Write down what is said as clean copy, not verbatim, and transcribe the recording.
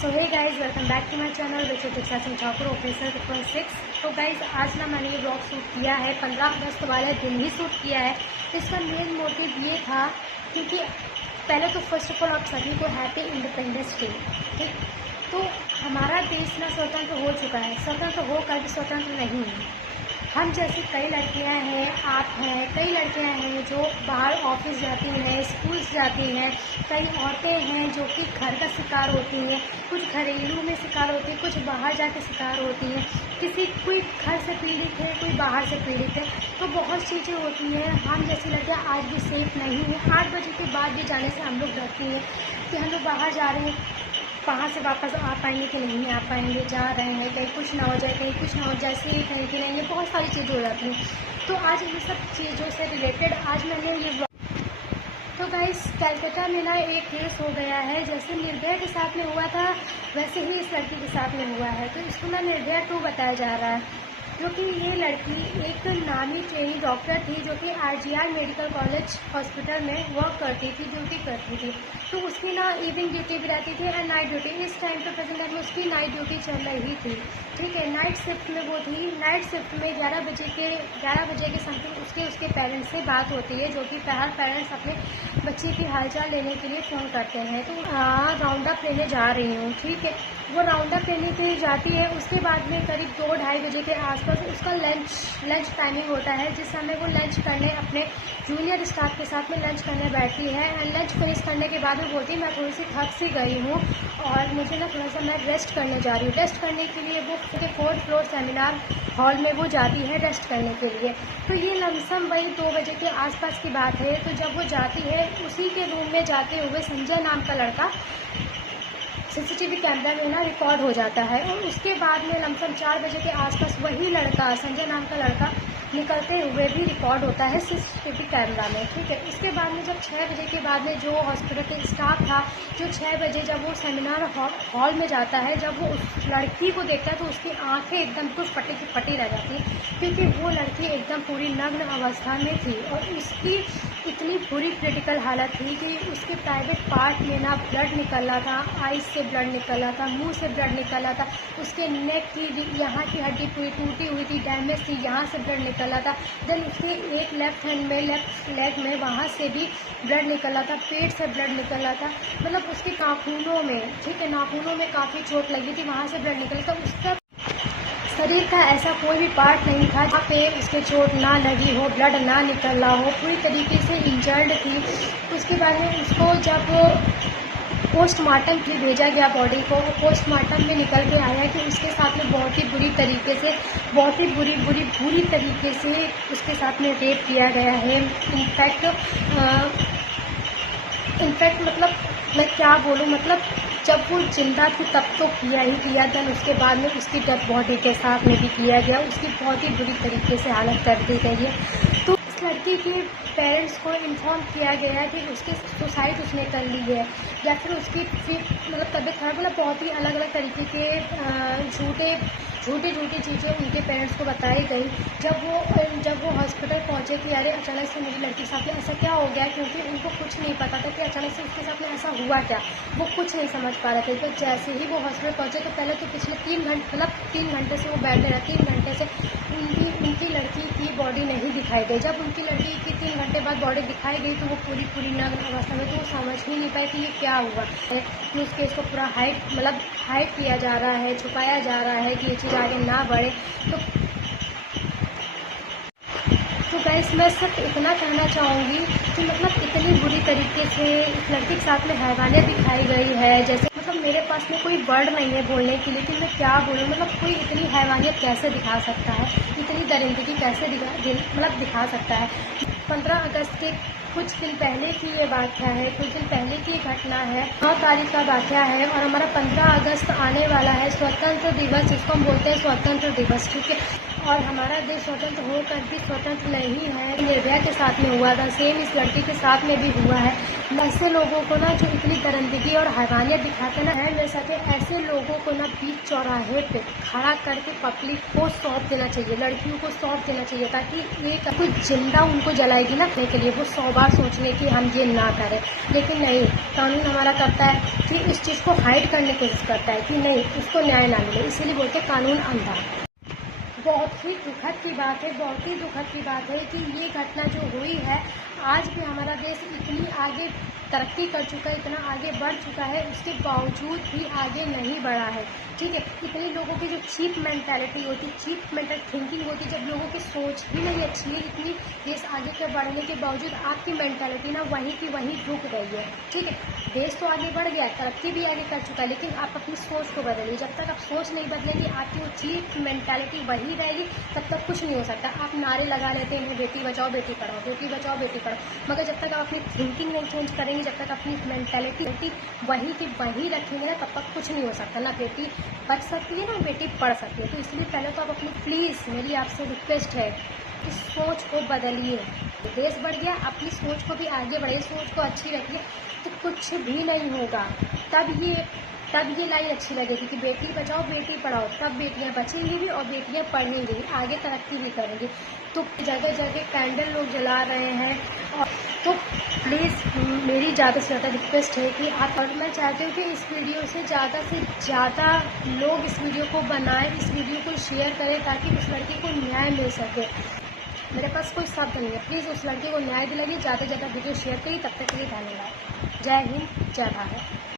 So hey guys, welcome back to my channel which Diksha Singh Thakur officer 6। तो guys आज ना मैंने ये ब्लॉग शूट किया है 15 अगस्त वाले दिन ही शूट किया है। इसका मेन मोटिव ये था क्योंकि पहले तो फर्स्ट ऑफ ऑल आप सभी को हैप्पी इंडिपेंडेंस डे। ठीक, तो हमारा देश ना स्वतंत्र हो चुका है, स्वतंत्र होकर भी स्वतंत्र नहीं है। हम जैसी कई लड़कियां हैं, आप हैं, कई लड़कियां हैं जो बाहर ऑफिस जाती हैं, स्कूल्स जाती हैं। कई औरतें हैं जो कि घर का शिकार होती हैं, कुछ घरेलू में शिकार होती हैं, कुछ बाहर जाके शिकार होती हैं। कोई घर से पीड़ित है, कोई बाहर से पीड़ित है। तो बहुत चीज़ें होती हैं। हम जैसी लड़कियाँ आज भी सेफ नहीं हैं। 8 बजे के बाद भी जाने से हम लोग डरती हैं कि हम लोग बाहर जा रहे हैं, कहाँ से वापस आ पाएंगे कि नहीं आ पाएंगे, जा रहे हैं कहीं कुछ ना हो जाए, कहीं कुछ ना हो जाए, से कहीं कि नहीं, ये बहुत सारी चीज़ें हो जाती हैं। तो आज इन सब चीज़ों से रिलेटेड आज मैंने ये तो गाइस कलकत्ता में ना एक केस हो गया है, जैसे निर्भया के साथ में हुआ था वैसे ही इस लड़की के साथ में हुआ है। तो इसको ना निर्भया 2 बताया जा रहा है, क्योंकि ये लड़की एक नामी ट्रेनी डॉक्टर थी जो कि RGR मेडिकल कॉलेज हॉस्पिटल में वर्क करती थी, ड्यूटी करती थी। तो उसकी ना इवनिंग ड्यूटी भी रहती थी एंड नाइट ड्यूटी। इस टाइम पे प्रेजेंट टाइम में उसकी नाइट ड्यूटी चल रही थी। ठीक है, नाइट शिफ्ट में वो थी। नाइट शिफ्ट में 11 बजे के समथिंग उसके पेरेंट्स से बात होती है, जो कि हर पेरेंट्स अपने बच्चे की हालचाल लेने के लिए फ़ोन करते हैं। तो राउंड अप लेने जा रही हूँ। ठीक है, वो राउंड अप लेने के लिए जाती है। उसके बाद में करीब 2-2:30 बजे के आसपास उसका लंच टाइमिंग होता है, जिस समय वो लंच करने अपने जूनियर स्टाफ के साथ में लंच करने बैठती है। एंड लंच फिनिश करने के बाद में बोलती है मैं थोड़ी सी थक सी गई हूँ और मुझे ना थोड़ा सा मैं रेस्ट करने जा रही हूँ। रेस्ट करने के लिए वो 4th फ्लोर सेमिनार हॉल में वो जाती है रेस्ट करने के लिए। तो ये लमसम वही 2 बजे के आसपास की बात है। तो जब वो जाती है, उसी के रूम में जाते हुए संजय नाम का लड़का CCTV कैमरा में ना रिकॉर्ड हो जाता है। और उसके बाद में लमसम 4 बजे के आसपास वही लड़का, संजय नाम का लड़का, निकलते हुए भी रिकॉर्ड होता है CCTV कैमरा में। ठीक है, इसके बाद में जब 6 बजे के बाद में जो हॉस्पिटल के स्टाफ था, जो 6 बजे जब वो सेमिनार हॉल में जाता है, जब वो उस लड़की को देखता है तो उसकी आंखें एकदम तो फटी की फटी रह जाती है, क्योंकि वो लड़की एकदम पूरी नग्न अवस्था में थी और उसकी इतनी बुरी क्रिटिकल हालत थी कि उसके प्राइवेट पार्ट में ना ब्लड निकल रहा था, आइज से ब्लड निकल रहा था, मुंह से ब्लड निकल रहा था, उसके नेक की यहाँ की हड्डी पूरी टूटी हुई थी, डैमेज थी, यहाँ से ब्लड निकल रहा था। देन उसके एक लेफ्ट हैंड में, लेफ्ट लेग में, वहाँ से भी ब्लड निकल रहा था, पेट से ब्लड निकल रहा था, मतलब उसके नाखूनों में, ठीक है, नाखूनों में काफ़ी चोट लगी थी, वहाँ से ब्लड निकल था। उसका शरीर का ऐसा कोई भी पार्ट नहीं था जहाँ पे उसके चोट ना लगी हो, ब्लड ना निकल रहा हो, पूरी तरीके से इंजर्ड थी। उसके बाद में उसको जब पोस्टमार्टम के लिए भेजा गया बॉडी को, पोस्टमार्टम में निकल के आया कि उसके साथ में बहुत ही बुरी तरीके से, बहुत ही बुरी तरीके से उसके साथ में रेप किया गया है। इनफैक्ट मतलब मैं क्या बोलूँ, मतलब जब वो जिंदा थी तब तो किया ही किया, देन उसके बाद में उसकी डेड बॉडी के साथ में भी किया गया। उसकी बहुत ही बुरी तरीके से हालत कर दी गई है। तो इस लड़की के पेरेंट्स को इन्फॉर्म किया गया कि उसकी सुसाइड उसने कर ली है, या फिर उसकी मतलब तबीयत खराब, मतलब बहुत ही अलग अलग तरीके के झूठी चीज़ें उनके पेरेंट्स को बताई गई। जब वो हॉस्पिटल पहुंचे कि अरे अचानक से मेरी लड़की के साथ में ऐसा क्या हो गया, क्योंकि उनको कुछ नहीं पता था कि अचानक से उसके साथ में ऐसा हुआ क्या, वो कुछ नहीं समझ पा रहे थे। तो जैसे ही वो हॉस्पिटल पहुंचे तो पहले तो पिछले 3 घंटे से वो बैठे रहे, 3 घंटे से उनकी लड़की की बॉडी नहीं दिखाई गई। जब उनकी लड़की की 3 घंटे बाद बॉडी दिखाई गई तो वो पूरी नग्न अवस्था में, तो वो समझ ही नहीं पाई कि ये क्या हुआ है। कि उस केस को पूरा हाइड किया जा रहा है, छुपाया जा रहा है कि ये चीज़ आगे ना बढ़े। तो गाइस मैं सिर्फ इतना कहना चाहूँगी कि मतलब इतनी बुरी तरीके से इस लड़की के साथ में हैवानियत दिखाई गई है, जैसे मतलब मेरे पास में कोई वर्ड नहीं है बोलने के लिए कि मैं क्या बोलूँ। मतलब कोई इतनी हैवानियत कैसे दिखा सकता है, इतनी दरिंदगी कैसे दिखा सकता है। 15 अगस्त के कुछ दिन पहले की ये वाक़या है, कुछ दिन पहले की घटना है, 9 तारीख का वाक़या है। और हमारा 15 अगस्त आने वाला है, स्वतंत्र दिवस, जिसको हम बोलते हैं स्वतंत्र दिवस। ठीक है, और हमारा देश स्वतंत्र होकर भी स्वतंत्र नहीं है। निर्भया के साथ में हुआ था, सेम इस लड़की के साथ में भी हुआ है। ऐसे लोगों को ना जो इतनी दरिंदगी और हैवानियत दिखाते ना है, जैसा कि ऐसे लोगों को ना बीच चौराहे पे खड़ा करके पब्लिक को सौंप देना चाहिए, लड़कियों को सौंप देना चाहिए, ताकि एक कुछ जिंदा उनको जलाएगी ना के लिए वो 100 बार सोच लें कि हम ये ना करें, लेकिन नहीं, कानून हमारा करता है कि इस चीज़ को हाइड करने की कोशिश करता है कि नहीं, उसको न्याय ना मिले, इसीलिए बोलते हैं कानून अंधा। बहुत ही दुखद की बात है, बहुत ही दुखद की बात है कि ये घटना जो हुई है, आज भी हमारा देश इतनी आगे तरक्की कर चुका है, इतना आगे बढ़ चुका है, उसके बावजूद भी आगे नहीं बढ़ा है। ठीक है, इतने लोगों की जो चीप मेंटालिटी होती है, चीप मेंटल थिंकिंग होती है, जब लोगों की सोच ही नहीं अच्छी है, इतनी देश आगे के बढ़ने के बावजूद आपकी मेंटालिटी ना वहीं की वहीं रुक रही है। ठीक है, देश तो आगे बढ़ गया, तरक्की भी आगे कर चुका है, लेकिन आप अपनी सोच को बदलिए। जब तक आप सोच नहीं बदलेंगे, आपकी वो चीप मेंटालिटी वही रहेगी, तब तक कुछ नहीं हो सकता। आप नारे लगा लेते हैं बेटी बचाओ बेटी पढ़ाओ, बेटी बचाओ बेटी पढ़ाओ, मगर जब तक आप अपनी थिंकिंग नहीं चेंज करेंगे, जब तक अपनी मेंटालिटी वही की वही रखेंगे ना, तब तक कुछ नहीं हो सकता। ना बेटी बच सकती है, ना बेटी पढ़ सकती है। तो इसलिए पहले तो आप अपनी, प्लीज़ मेरी आपसे रिक्वेस्ट है, इस सोच को बदलिए। देश बढ़ गया, अपनी सोच को भी आगे बढ़ाइए, सोच को अच्छी रखिए, तो कुछ भी नहीं होगा। तब ये लाइन अच्छी लगेगी कि बेटी बचाओ बेटी पढ़ाओ, तब बेटियां बचेंगी भी और बेटियां पढ़ेंगी भी, आगे तरक्की भी करेंगी। तो जगह जगह कैंडल लोग जला रहे हैं, और तो प्लीज़ मेरी ज़्यादा से ज़्यादा रिक्वेस्ट है कि आप, और मैं चाहती हूँ कि इस वीडियो से ज़्यादा लोग इस वीडियो को बनाएं, इस वीडियो को शेयर करें, ताकि उस लड़की को न्याय मिल सके। मेरे पास कोई शब्द नहीं है, प्लीज़ उस लड़की को न्याय दिलाइए, ज़्यादा से ज़्यादा वीडियो शेयर करिए। तब तक के लिए धन्यवाद। जय हिंद, जय भारत।